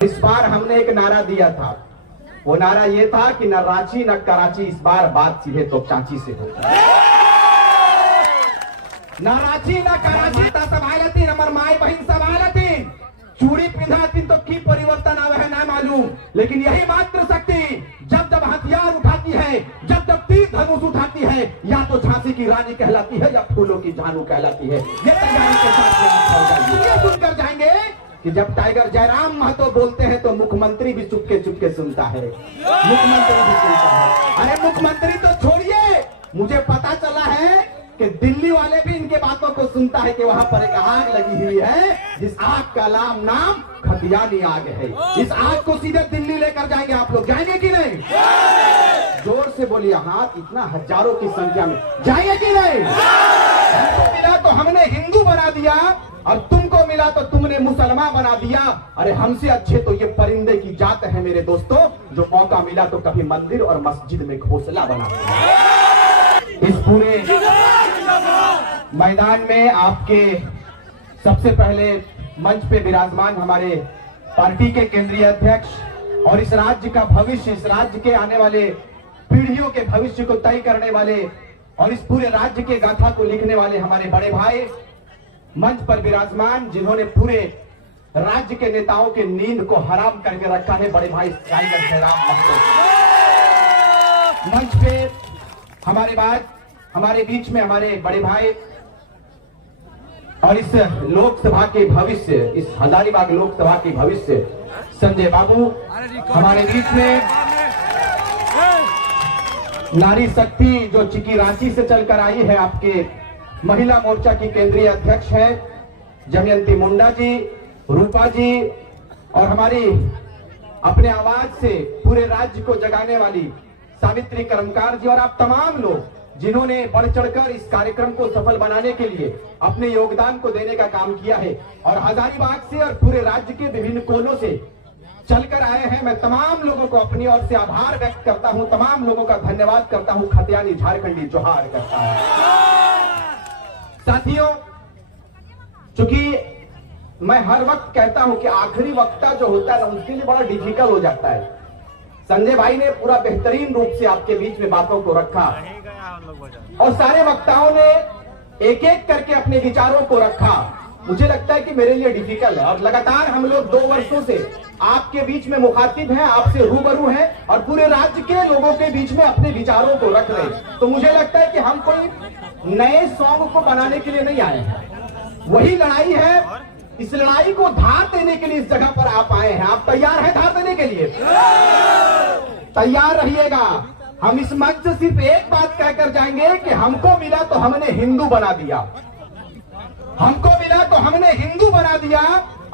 इस बार हमने एक नारा दिया था, वो नारा ये था कि न रांची न कराची, इस बार बात सीधे तो चाची से हो। न रांची न कराची संभालती न माई बहन संभालती, चूड़ी पिंधाती तो की परिवर्तन आवे है ना मालूम, लेकिन यही मात्र शक्ति जब जब हथियार उठाती है, जब जब तीर धनुष उठाती है, या तो झांसी की रानी कहलाती है या फूलों की झानू कहलाती है। ये तैयारी के साथ सुनकर जाएंगे कि जब टाइगर जयराम महतो बोलते हैं तो मुख्यमंत्री भी चुपके सुनता है, मुख्यमंत्री भी सुनता है। अरे मुख्यमंत्री तो छोड़िए, मुझे पता चला है कि दिल्ली वाले भी इनके बातों को सुनता है कि वहां पर एक आग लगी हुई है, जिस आग का नाम खतियानी आग है। इस आग को सीधे दिल्ली लेकर जाएंगे। आप लोग जाएंगे कि नहीं? जोर से बोलिए। हाँ, इतना हजारों की संख्या में जाएंगे कि नहीं? हमको मिला तो हमने हिंदू बना दिया और तुमको मिला तो तुमने मुसलमान बना दिया। अरे हमसे अच्छे तो ये परिंदे की जात है मेरे दोस्तों, जो मौका मिला तो कभी मंदिर और मस्जिद में घोंसला बना दिया। इस पूरे मैदान में आपके सबसे पहले मंच पे विराजमान हमारे पार्टी के केंद्रीय अध्यक्ष और इस राज्य का भविष्य, इस राज्य के आने वाले पीढ़ियों के भविष्य को तय करने वाले और इस पूरे राज्य के गाथा को लिखने वाले हमारे बड़े भाई मंच पर विराजमान, जिन्होंने पूरे राज्य के नेताओं के नींद को हराम करके रखा है, बड़े भाई टाइगर जयराम महतो। मंच पे हमारे बीच में हमारे बड़े भाई और इस लोकसभा के भविष्य, इस हजारीबाग लोकसभा के भविष्य संजय बाबू हमारे बीच में, नारी शक्ति जो चिकी रांची से चलकर आई है, आपके महिला मोर्चा की केंद्रीय अध्यक्ष है जमयंती मुंडा जी, रूपा जी, और हमारी अपने आवाज से पूरे राज्य को जगाने वाली सावित्री कर्मकार जी, और आप तमाम लोग जिन्होंने बढ़ चढ़कर इस कार्यक्रम को सफल बनाने के लिए अपने योगदान को देने का काम किया है और हजारीबाग से और पूरे राज्य के विभिन्न कोनों से चलकर आए हैं। मैं तमाम लोगों को अपनी ओर से आभार व्यक्त करता हूं, तमाम लोगों का धन्यवाद करता हूं, खतियानी झारखंडी जोहार करता हूं। साथियों, चूंकि मैं हर वक्त कहता हूं कि आखिरी वक्ता जो होता है ना, उसके लिए बड़ा डिफिकल्ट हो जाता है। संजय भाई ने पूरा बेहतरीन रूप से आपके बीच में बातों को रखा और सारे वक्ताओं ने एक एक करके अपने विचारों को रखा। मुझे लगता है कि मेरे लिए डिफिकल्ट है, और लगातार हम लोग 2 वर्षों से आपके बीच में मुखातिब हैं, आपसे रूबरू हैं और पूरे राज्य के लोगों के बीच में अपने विचारों को रख रहे हैं। तो मुझे लगता है कि हम कोई नए सॉन्ग को बनाने के लिए नहीं आए हैं, वही लड़ाई है। इस लड़ाई को धार देने के लिए इस जगह पर आप आए हैं। आप तैयार हैं धार देने के लिए? तैयार रहिएगा। हम इस मंच से सिर्फ एक बात कहकर जाएंगे कि हमको मिला तो हमने हिंदू बना दिया, हमको मिला तो हमने हिंदू बना दिया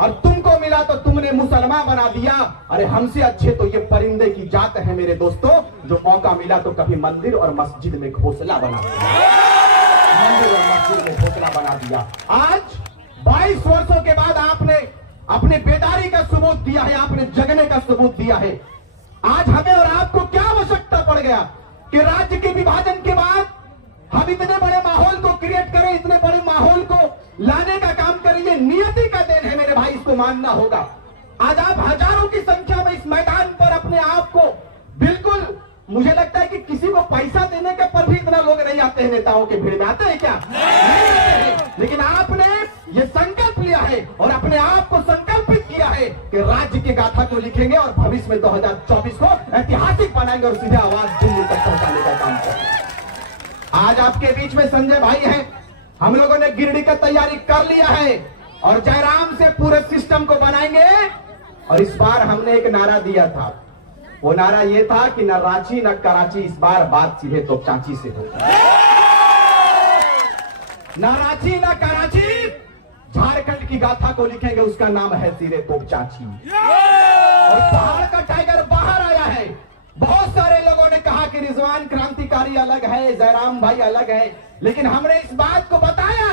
और तुमको मिला तो तुमने मुसलमान बना दिया। अरे हमसे अच्छे तो ये परिंदे की जात है मेरे दोस्तों, जो मौका मिला तो कभी मंदिर और मस्जिद में घोंसला बना दिया, मंदिर और मस्जिद में घोंसला बना दिया। आज 22 वर्षों के बाद आपने अपने बेदारी का सबूत दिया है, आपने जगने का सबूत दिया है। आज हमें और आपको क्या आवश्यकता पड़ गया कि राज्य के विभाजन के बाद हम इतने बड़े माहौल को क्रिएट करें, इतने बड़े माहौल को लाने का काम करें। ये नियति का देन है मेरे भाई, इसको मानना होगा। आज आप हजारों की संख्या में इस मैदान पर अपने आप को बिल्कुल, मुझे लगता है कि किसी को पैसा देने के पर भी इतना लोग नहीं आते हैं नेताओं के भीड़ में। आते हैं क्या? नहीं आते हैं। लेकिन आपने ये संकल्प लिया है और अपने आप को संकल्पित किया है कि राज्य के गाथा को लिखेंगे और भविष्य में 2024 को ऐतिहासिक बनाएंगे और सीधे आवाज दिल्ली तक पहुंचाने का काम करेंगे। आज आपके बीच में संजय भाई हैं। हम लोगों ने गिरडी का तैयारी कर लिया है और जयराम से पूरे सिस्टम को बनाएंगे। और इस बार हमने एक नारा दिया था, वो नारा ये था कि न रांची न कराची, इस बार बात सीधे तो चाची से हो। न रांची न कराची, झारखंड की गाथा को लिखेंगे, उसका नाम है सीधे तो चाची। और पहाड़ का टाइगर बाहर आया है। बहुत सारे लोगों ने कहा कि रिजवान क्रांतिकारी अलग है, जयराम भाई अलग है, लेकिन हमने इस बात को बताया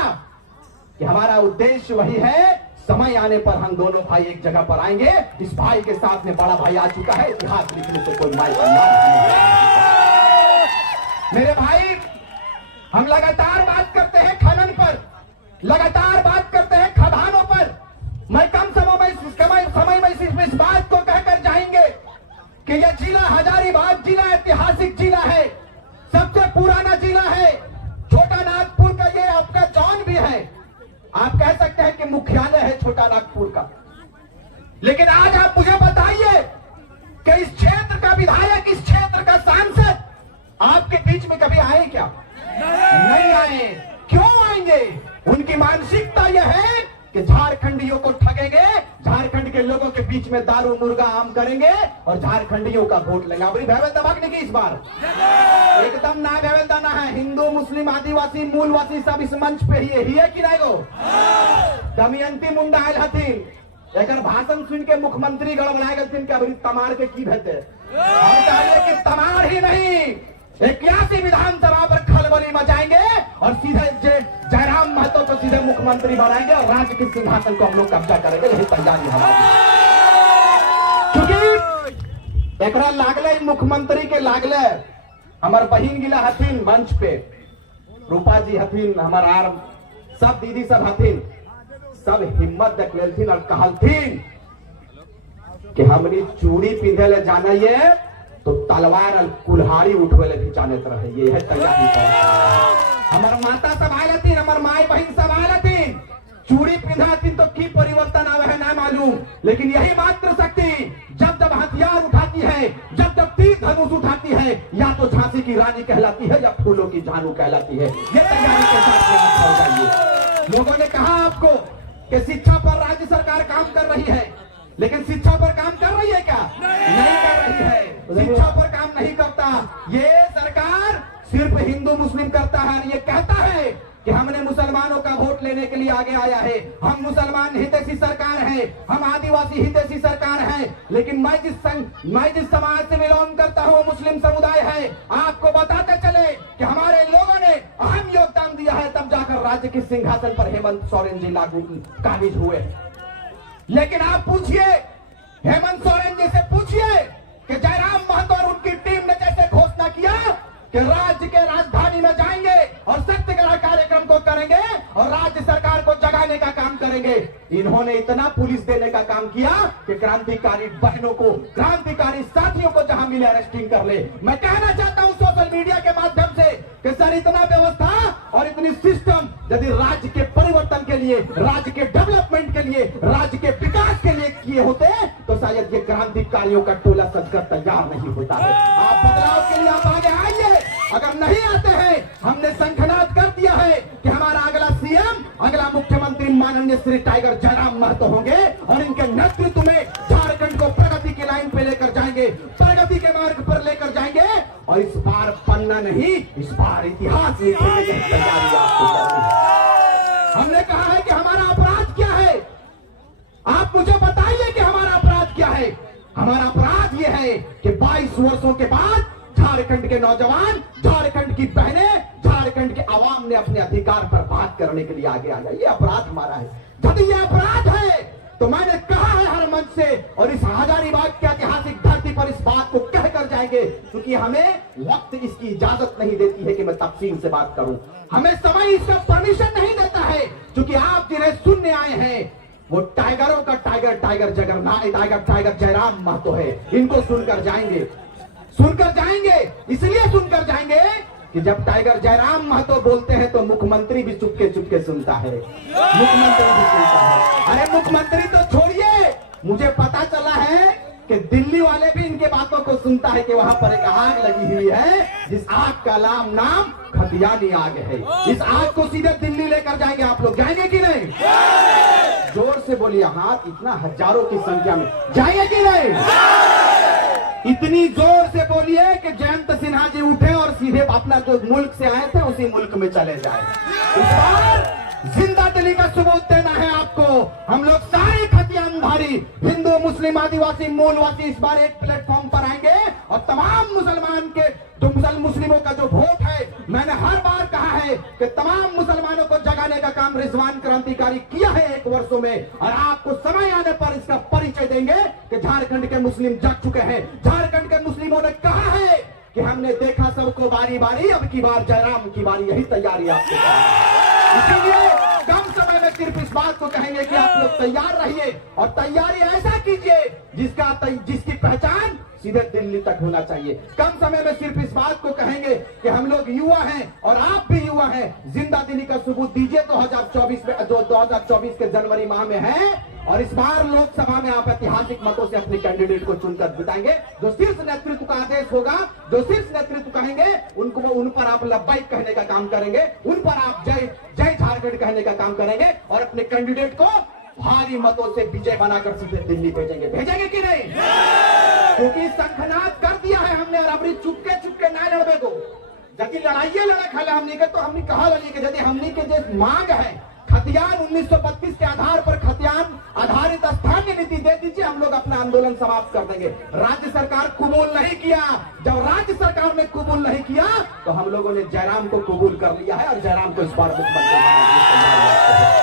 कि हमारा उद्देश्य वही है। समय आने पर हम दोनों भाई एक जगह पर आएंगे। इस भाई के साथ में बड़ा भाई आ चुका है, इतिहास लिखने से कोई माई का नाम। मेरे भाई, हम लगातार बात करते हैं खनन पर, लगातार बात करते हैं खदानों पर। मैं कम समय में इस बात को कहकर जाएंगे कि यह जिला हजारीबाग जिला ऐतिहासिक जिला है, सबसे पुराना जिला है। छोटा नागपुर का ये आपका जॉन भी है, आप कह सकते हैं कि मुख्यालय है छोटा नागपुर का। लेकिन आज आप मुझे बताइए कि इस क्षेत्र का विधायक, इस क्षेत्र का सांसद आपके बीच में कभी आए क्या? नहीं आए। क्यों आएंगे? उनकी मानसिकता यह है कि झारखंडियों को ठगेंगे, झारखंड के लोगों के बीच में दारू मुर्गा आम करेंगे और झारखंडियों का वोट लेंगे। अपनी भैवेलता भागने की इस बार एकदम ना भैवेलता ना है। हिंदू, मुस्लिम, आदिवासी, मूलवासी सब इस मंच पे ही है कि नहीं गो? दमयंती मुंडा आयल हथिन, एक भाषण सुन के मुख्यमंत्री गड़बड़ा गए कि अभी तमार के की भेते कि तमार ही नहीं 81 विधानसभा पर खलबली मचाएंगे और सीधे जयराम महतो को सीधे मुख्यमंत्री बनाएंगे और राज्य के सिंहासन को हम लोग कब्जा करेंगे। यही तैयारी हमारी। क्योंकि एकरा लागले मुख्यमंत्री के लागले हमार बहिन गिला हथिन मंच पे, रूपा जी हथिन, हमार आर सब दीदी सब हथिन, सब हिम्मत देख लेथिन और कहलथिन कि हमरी चूड़ी पिंधे ले जाना ये तो तलवार और कुल्हाड़ी उठवे ले भी जाने रहे। ये है तैयारी। हमार माता सब आए थी, हमार माई बहन सब आए थी, चूड़ी पिंधा थी तो की परिवर्तन आवे है ना मालूम, लेकिन यही मात्र शक्ति जब जब हथियार उठाती है, जब जब तीर धनुष उठाती है, या तो झांसी की रानी कहलाती है या फूलों की जानू कहलाती है। ये तैयारी के साथ लोगों ने कहा आपको कि शिक्षा पर राज्य सरकार काम कर रही है, लेकिन शिक्षा पर काम कर रही है क्या? नहीं कर रही है। शिक्षा पर काम नहीं करता ये सरकार, सिर्फ हिंदू मुस्लिम करता है। ये कहता है कि हमने मुसलमानों का वोट लेने के लिए आगे आया है, हम मुसलमान हितैषी सरकार है, हम आदिवासी हितैषी सरकार है। लेकिन मैं जिस समाज से बिलोंग करता हूँ वो मुस्लिम समुदाय है। आपको बताते चले कि हमारे लोगों ने अहम योगदान दिया है, तब जाकर राज्य के सिंहासन पर हेमंत सोरेन जी काबिज हुए। लेकिन आप पूछिए हेमंत सोरेन जी से, पूछिए कि जयराम महतो और उनकी टीम ने जैसे घोषणा किया कि राज्य के राजधानी में जाएंगे और सत्याग्रह कार्यक्रम को करेंगे और राज्य सरकार को जगाने का काम करेंगे, इन्होंने इतना पुलिस देने का काम किया कि क्रांतिकारी बहनों को, क्रांतिकारी साथियों को जहां मिले अरेस्टिंग कर ले। मैं कहना चाहता हूं सोशल मीडिया के माध्यम से कि सर इतना व्यवस्था और इतनी सिस्टम यदि राज्य के परिवर्तन के लिए, राज्य के डेवलपमेंट के लिए, राज्य के विकास के लिए किए होते तो शायद ये क्रांतिकारियों का टोला सजकर तैयार नहीं होता है। आप बदलाव के लिए आप आगे आइए। अगर नहीं आते हैं, हमने संघनाद कर दिया है कि हमारा अगला सीएम, अगला मुख्यमंत्री माननीय श्री टाइगर जयराम महतो होंगे और इनके नेतृत्व में झारखंड को प्रगति की लाइन पे लेकर जाएंगे, प्रगति के मार्ग पर लेकर जाएंगे। और इस बार पन्ना नहीं, इस बार इतिहास लिखने की तैयारी आपको करनी है। हमने कहा है कि हमारा अपराध क्या है, आप मुझे बताइए कि हमारा अपराध क्या है। हमारा अपराध यह है कि 22 वर्षों के बाद झारखंड के नौजवान, झारखंड की बहनें, झारखंड के आवाम ने अपने अधिकार पर बात करने के लिए आगे आ जाए। ये अपराध हमारा है। यदि ये अपराध है तो मैंने कहा है हर मंच से और इस हजारीबाग की ऐतिहासिक धरती पर इस बात को कहकर जाएंगे, क्योंकि हमें वक्त इसकी इजाजत नहीं देती है कि मैं तफसील से बात करूं, हमें समय इसका परमिशन नहीं देता है, क्योंकि आप जिन्हें सुनने आए हैं वो टाइगरों का टाइगर, टाइगर जयराम महतो है। इनको सुनकर जाएंगे, इसलिए सुनकर जाएंगे कि जब टाइगर जयराम महतो बोलते हैं तो मुख्यमंत्री भी चुपके चुपके सुनता है, मुख्यमंत्री भी सुनता है। अरे मुख्यमंत्री तो छोड़िए, मुझे पता चला है कि दिल्ली वाले भी इनके बातों को सुनता है कि वहां पर एक आग लगी हुई है, जिस आग का नाम खतियानी आग है। इस आग को सीधे दिल्ली लेकर जाएंगे। आप लोग जाएंगे कि नहीं? जोर से बोलिए। हाथ इतना हजारों की संख्या में जाएंगे कि नहीं? इतनी जोर से बोलिए कि जयंत सिन्हा जी उठे और सीधे अपना जो मुल्क से आए थे उसी मुल्क में चले जाए। इस बार जिंदा दिली का सबूत देना है आपको। हम लोग सारे खतियानधारी, हिंदू, मुस्लिम, आदिवासी, मूलवासी इस बार एक प्लेटफॉर्म पर आएंगे और तमाम मुसलमान के मुस्लिमों का जो वोट है, मैंने हर बार कहा है कि तमाम मुसलमानों को जगाने का काम रिजवान क्रांतिकारी किया है 1 वर्षों में, और आपको समय आने पर इसका परिचय देंगे कि झारखंड के मुस्लिम जग चुके हैं। झारखंड के मुस्लिमों ने कहा है कि हमने देखा सबको बारी बारी, अब की बार जयराम की बारी। यही तैयारी आपको। इसीलिए कम समय में सिर्फ इस बात को कहेंगे कि आप लोग तैयार रहिए और तैयारी ऐसा कीजिए जिसकी पहचान सीधे दिल्ली तक होना चाहिए। कम समय में सिर्फ इस बात को कहेंगे कि हम लोग युवा हैं और आप भी युवा हैं, जिंदा दिली का सबूत दीजिए 2024 में, जो 2024 के जनवरी माह में है। और इस बार लोकसभा में आप ऐतिहासिक मतों से अपने कैंडिडेट को चुनकर बिताएंगे। जो शीर्ष नेतृत्व का आदेश होगा, जो शीर्ष नेतृत्व कहेंगे उन पर आप लब्बाइक कहने का काम करेंगे, उन पर आप जय जय झारखंड कहने का काम करेंगे और अपने कैंडिडेट को भारी मतों से विजय बनाकर सीधे दिल्ली भेजेंगे कि नहीं? क्योंकि शंखनाद कर दिया है हमने और अबरी चुपके चुपके ना लड़बे को जबकि लड़ाइए लड़े खाले हमनी के, तो हमने कहा लड़ी कि यदि हमनी के जो मांग है खतियान 1932 के आधार पर खतियान आधारित स्थानीय नीति दे दीजिए, हम लोग अपना आंदोलन समाप्त कर देंगे। राज्य सरकार कबूल नहीं किया। जब राज्य सरकार ने कबूल नहीं किया तो हम लोगों ने जयराम को कबूल कर लिया है और जयराम को इस बार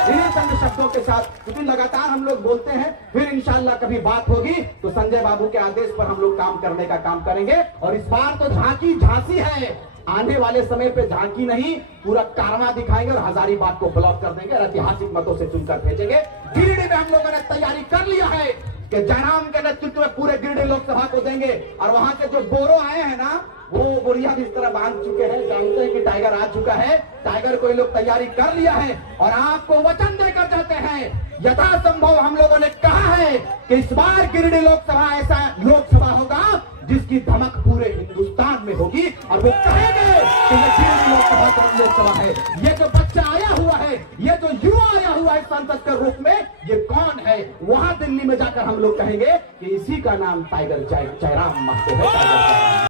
इन्हीं चंद शब्दों के साथ, क्योंकि लगातार हम लोग बोलते हैं, फिर इंशाल्लाह कभी बात होगी तो संजय बाबू के आदेश पर हम लोग काम करने का काम करेंगे। और इस बार तो झांसी है, आने वाले समय पे झांकी नहीं पूरा कारवा दिखाएंगे और हजारीबाग को ब्लॉक कर देंगे और ऐतिहासिक मतों से चुनकर भेजेंगे। गिरिडीह में हम लोगों ने तैयारी कर लिया है कि जयराम के नेतृत्व में पूरे गिरिडीह लोकसभा को देंगे और वहां से जो बोरो आए हैं ना, वो बोरिया भी इस तरह बांध चुके हैं, जानते हैं कि टाइगर आ चुका है। टाइगर को ये लोग तैयारी कर लिया है और आपको वचन देकर जाते हैं, यथासंभव हम लोगों ने कहा है कि इस बार गिरिडीह लोकसभा ऐसा लोकसभा होगा जिसकी धमक पूरे हिंदुस्तान में होगी और वो कहेंगे कि ये गिरिडीह लोकसभा है। ये जो बच्चा आया हुआ है, ये जो युवा आया हुआ है सांसद के रूप में, ये कौन है? वहां दिल्ली में जाकर हम लोग कहेंगे कि इसी का नाम टाइगर जयराम महतो है।